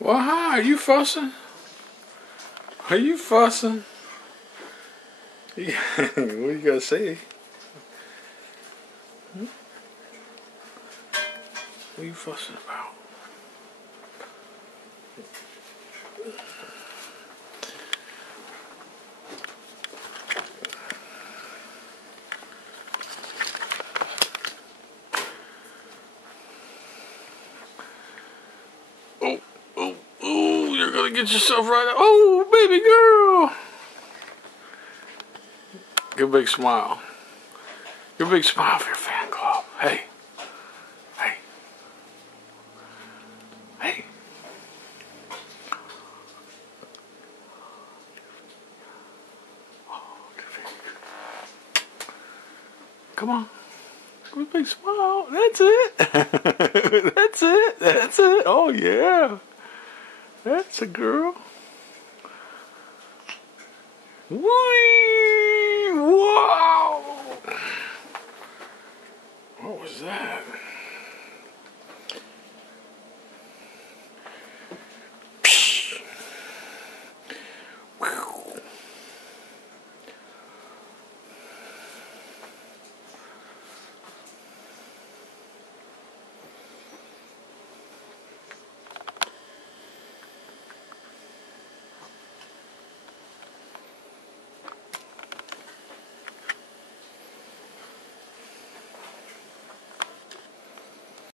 Well, hi, are you fussing? Are you fussing? Yeah, what you gotta say? What are you fussing about? Oh, oh, oh, you're gonna get yourself right up. Oh, baby girl. Give a big smile. Give a big smile for your fan club. Hey. Hey. Hey. Come on. Give a big smile. That's it. That's it. That's it. Oh, yeah. That's a girl. Whee! Wow! What was that?